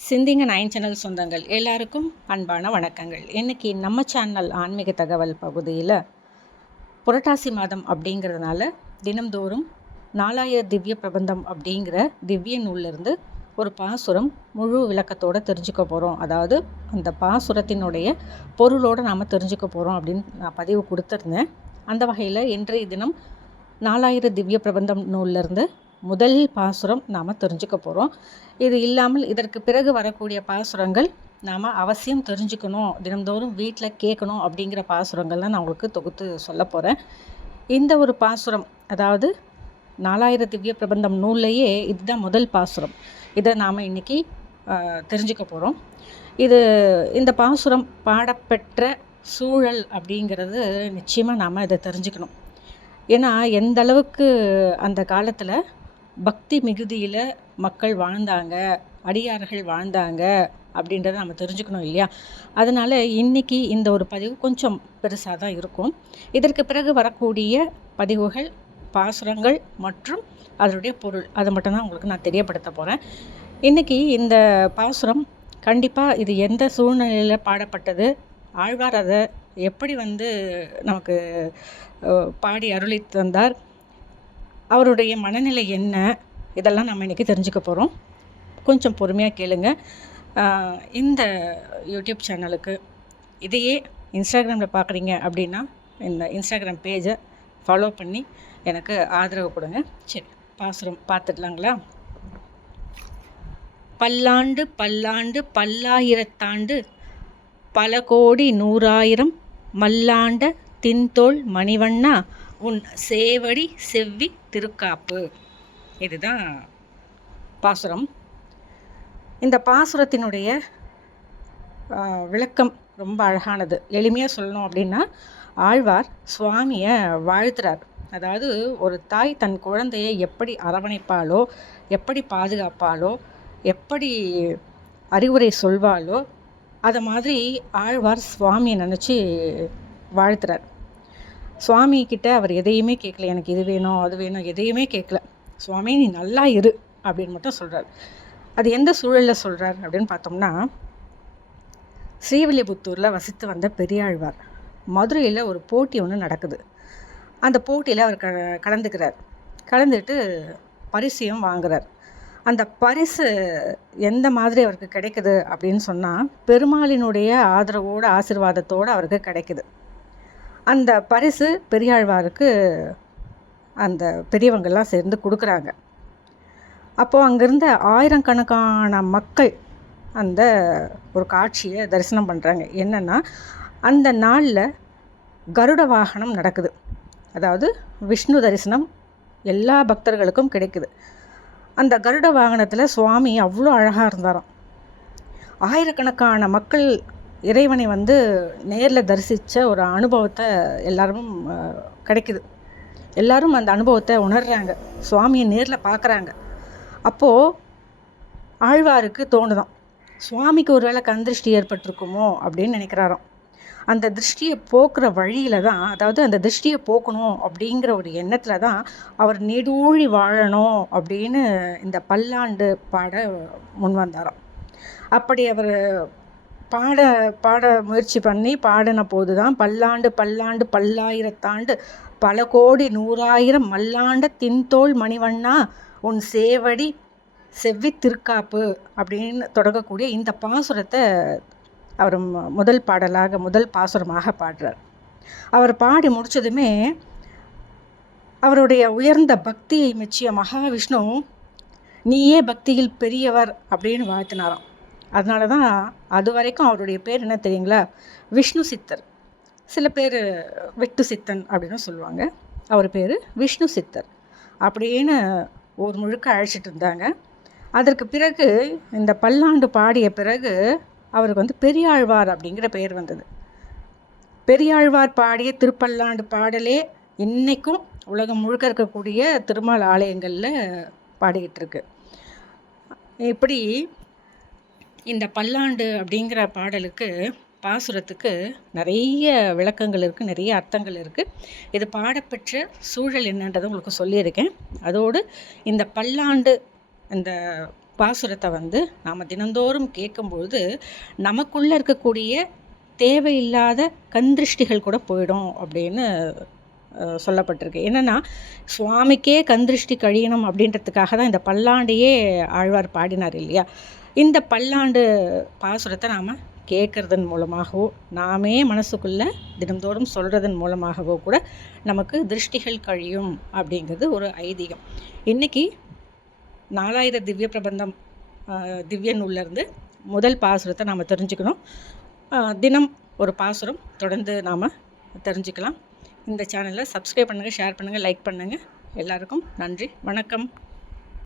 சிந்திங்க nine channel சொந்தங்கள். எல்லாருக்கும் அன்பான வணக்கங்கள். இன்றைக்கி நம்ம சேனல் ஆன்மீக தகவல் பகுதியில் புரட்டாசி மாதம் அப்படிங்கிறதுனால தினம்தோறும் நாலாயிர திவ்ய பிரபந்தம் அப்படிங்கிற திவ்ய நூலிருந்து ஒரு பாசுரம் முழு விளக்கத்தோடு தெரிஞ்சுக்க போகிறோம் அதாவது அந்த பாசுரத்தினுடைய பொருளோடு நாம் தெரிஞ்சுக்க போகிறோம் அப்படின்னு நான் பதிவு கொடுத்துருந்தேன். அந்த வகையில் இன்றைய தினம் நாலாயிர திவ்ய பிரபந்தம் நூலிருந்து முதல் பாசுரம் நாம் தெரிஞ்சுக்க போகிறோம் இது இல்லாமல் இதற்கு பிறகு வரக்கூடிய பாசுரங்கள் நாம் அவசியம் தெரிஞ்சுக்கணும். தினந்தோறும் வீட்டில் கேட்கணும் அப்படிங்கிற பாசுரங்கள் தான் நான் உங்களுக்கு தொகுத்து சொல்ல போகிறேன் இந்த ஒரு பாசுரம் அதாவது நாலாயிர திவ்ய பிரபந்தம் நூல்லையே இதுதான் முதல் பாசுரம். இதை நாம் இன்றைக்கி தெரிஞ்சுக்க போகிறோம் இது இந்த பாசுரம் பாடப்பெற்ற சூழல் அப்படிங்கிறது நிச்சயமாக நாம் இதை தெரிஞ்சுக்கணும். ஏன்னா எந்த அளவுக்கு அந்த காலத்தில் பக்தி மிகுதியில் மக்கள் வாழ்ந்தாங்க அடியார்கள் வாழ்ந்தாங்க அப்படின்றத நம்ம தெரிஞ்சுக்கணும் இல்லையா? அதனால் இன்றைக்கி இந்த ஒரு பதிவு கொஞ்சம் பெருசாக தான் இருக்கும். இதற்கு பிறகு வரக்கூடிய பதிவுகள் பாசுரங்கள் மற்றும் அதனுடைய பொருள். அதை மட்டும்தான் உங்களுக்கு நான் தெரியப்படுத்த போகிறேன் இன்றைக்கி இந்த பாசுரம் கண்டிப்பாக இது எந்த சூழ்நிலையில் பாடப்பட்டது ஆழ்வார் அதை எப்படி வந்து நமக்கு பாடி அருளி தந்தார் அவருடைய மனநிலை என்ன? இதெல்லாம் நம்ம இன்றைக்கி தெரிஞ்சுக்க போகிறோம் கொஞ்சம் பொறுமையாக கேளுங்க. இந்த யூடியூப் சேனலுக்கு இதையே இன்ஸ்டாகிராமில் பார்க்குறீங்க அப்படின்னா இந்த இன்ஸ்டாகிராம் பேஜை ஃபாலோ பண்ணி எனக்கு ஆதரவு கொடுங்க. சரி பாசுரம் பார்த்துடலாங்களா பல்லாண்டு பல்லாண்டு பல்லாயிரத்தாண்டு பல கோடி நூறாயிரம் மல்லாண்ட தின்தோல் மணிவண்ணா உன் சேவடி செவ்வி திருக்காப்பு. இதுதான் பாசுரம். இந்த பாசுரத்தினுடைய விளக்கம் ரொம்ப அழகானது. எளிமையாக சொல்லணும் அப்படின்னா ஆழ்வார் சுவாமியை வாழ்த்துறார். அதாவது ஒரு தாய் தன் குழந்தையை எப்படி அரவணைப்பாளோ எப்படி பாதுகாப்பாளோ எப்படி அறிவுரை சொல்வாளோ அதை மாதிரி ஆழ்வார் சுவாமியை நினச்சி வாழ்த்துறார். சுவாமி கிட்ட அவர் எதையுமே கேட்கல. எனக்கு இது வேணும் அது வேணும் எதையுமே கேட்கல. சுவாமி நீ நல்லா இரு அப்படின்னு மட்டும் சொல்கிறார் அது எந்த சூழலில் சொல்கிறார் அப்படின்னு பார்த்தோம்னா ஸ்ரீவில்லிபுத்தூரில் வசித்து வந்த பெரியாழ்வார். மதுரையில் ஒரு போட்டி ஒன்று நடக்குது. அந்த போட்டியில் அவர் க கலந்துக்கிறார். கலந்துட்டு பரிசையும் வாங்குறார். அந்த பரிசு எந்த மாதிரி அவருக்கு கிடைக்குது அப்படின்னு சொன்னால் பெருமாளினுடைய ஆதரவோடு ஆசிர்வாதத்தோடு அவருக்கு கிடைக்குது. அந்த பரிசு பெரியாழ்வாருக்கு அந்த பெரியவங்கள்லாம் சேர்ந்து கொடுக்குறாங்க. அப்போது அங்கேருந்த ஆயிரக்கணக்கான மக்கள் அந்த ஒரு காட்சியை தரிசனம் பண்ணுறாங்க என்னென்னா அந்த நாளில் கருட வாகனம் நடக்குது. அதாவது விஷ்ணு தரிசனம் எல்லா பக்தர்களுக்கும் கிடைக்குது. அந்த கருட வாகனத்தில் சுவாமி அவ்வளோ அழகாக இருந்தாராம். ஆயிரக்கணக்கான மக்கள் இறைவனை வந்து நேரில் தரிசித்த ஒரு அனுபவத்தை எல்லாரும் கிடைக்குது. எல்லாரும் அந்த அனுபவத்தை உணர்கிறாங்க சுவாமியை நேரில் பார்க்குறாங்க அப்போது ஆழ்வாருக்கு தோணுதான். சுவாமிக்கு ஒரு வேளை கண் திருஷ்டி ஏற்பட்டிருக்குமோ அப்படின்னு நினைக்கிறாராம். அந்த திருஷ்டியை போக்குற வழியில் தான் அதாவது அந்த திருஷ்டியை போக்கணும் அப்படிங்கிற ஒரு எண்ணத்தில் தான் அவர் நெடூழி வாழணும் அப்படின்னு இந்த பல்லாண்டு பாட முன் வந்தாராம் அப்படி அவர் பாட பாட முயற்சி பண்ணி பாடின போது தான் பல்லாண்டு பல்லாண்டு பல்லாயிரத்தாண்டு பல கோடி நூறாயிரம் மல்லாண்ட தின்தோல் மணிவண்ணா உன் சேவடி செவ்வி திருக்காப்பு அப்படின்னு தொடங்கக்கூடிய இந்த பாசுரத்தை அவர் முதல் பாடலாக முதல் பாசுரமாக பாடுறார். அவர் பாடி முடித்ததுமே அவருடைய உயர்ந்த பக்தியை மெச்சிய மகாவிஷ்ணு நீயே பக்தியில் பெரியவர் அப்படின்னு வாழ்த்தினாராம். அதனால தான் அது வரைக்கும் அவருடைய பேர் என்ன தெரியுங்களா? விஷ்ணு சித்தர். சில பேர் வெட்டு சித்தன் அப்படின்னு சொல்லுவாங்க. அவர் பேர் விஷ்ணு சித்தர். அப்படின்னு ஒரு முழுக்க அழைச்சிட்டு இருந்தாங்க. அதற்கு பிறகு இந்த பல்லாண்டு பாடிய பிறகு அவருக்கு வந்து பெரியாழ்வார் அப்படிங்கிற பெயர் வந்தது. பெரியாழ்வார் பாடிய திருப்பல்லாண்டு பாடலே இன்றைக்கும் உலகம் முழுக்க இருக்கக்கூடிய திருமால் ஆலயங்களில் பாடிக்கிட்டு இருக்கு. இப்படி இந்த பல்லாண்டு அப்படிங்கிற பாடலுக்கு பாசுரத்துக்கு நிறைய விளக்கங்கள் இருக்குது நிறைய அர்த்தங்கள் இருக்குது இது பாடப்பெற்ற சூழல் என்னன்றதை உங்களுக்கு சொல்லியிருக்கேன். அதோடு இந்த பல்லாண்டு இந்த பாசுரத்தை வந்து நாம் தினந்தோறும் கேட்கும்பொழுது நமக்குள்ளே இருக்கக்கூடிய தேவையில்லாத கந்திருஷ்டிகள் கூட போயிடும் அப்படின்னு சொல்லப்பட்டிருக்கு. என்னென்னா சுவாமிக்கே கந்திருஷ்டி கழியணும் அப்படின்றதுக்காக தான் இந்த பல்லாண்டையே ஆழ்வார் பாடினார் இல்லையா? இந்த பல்லாண்டு பாசுரத்தை நாம் கேட்குறதன் மூலமாகவோ நாமே மனசுக்குள்ளே தினந்தோறும் சொல்கிறதன் மூலமாகவோ கூட நமக்கு திருஷ்டிகள் கழியும் அப்படிங்கிறது ஒரு ஐதீகம். இன்றைக்கி நாலாயிர திவ்ய பிரபந்தம் திவ்ய நூல்லேருந்து முதல் பாசுரத்தை நாம் தெரிஞ்சுக்கணும். தினம் ஒரு பாசுரம் தொடர்ந்து நாம் தெரிஞ்சுக்கலாம். இந்த சேனலை சப்ஸ்கிரைப் பண்ணுங்கள் ஷேர் பண்ணுங்கள் லைக் பண்ணுங்கள் எல்லாருக்கும் நன்றி வணக்கம்.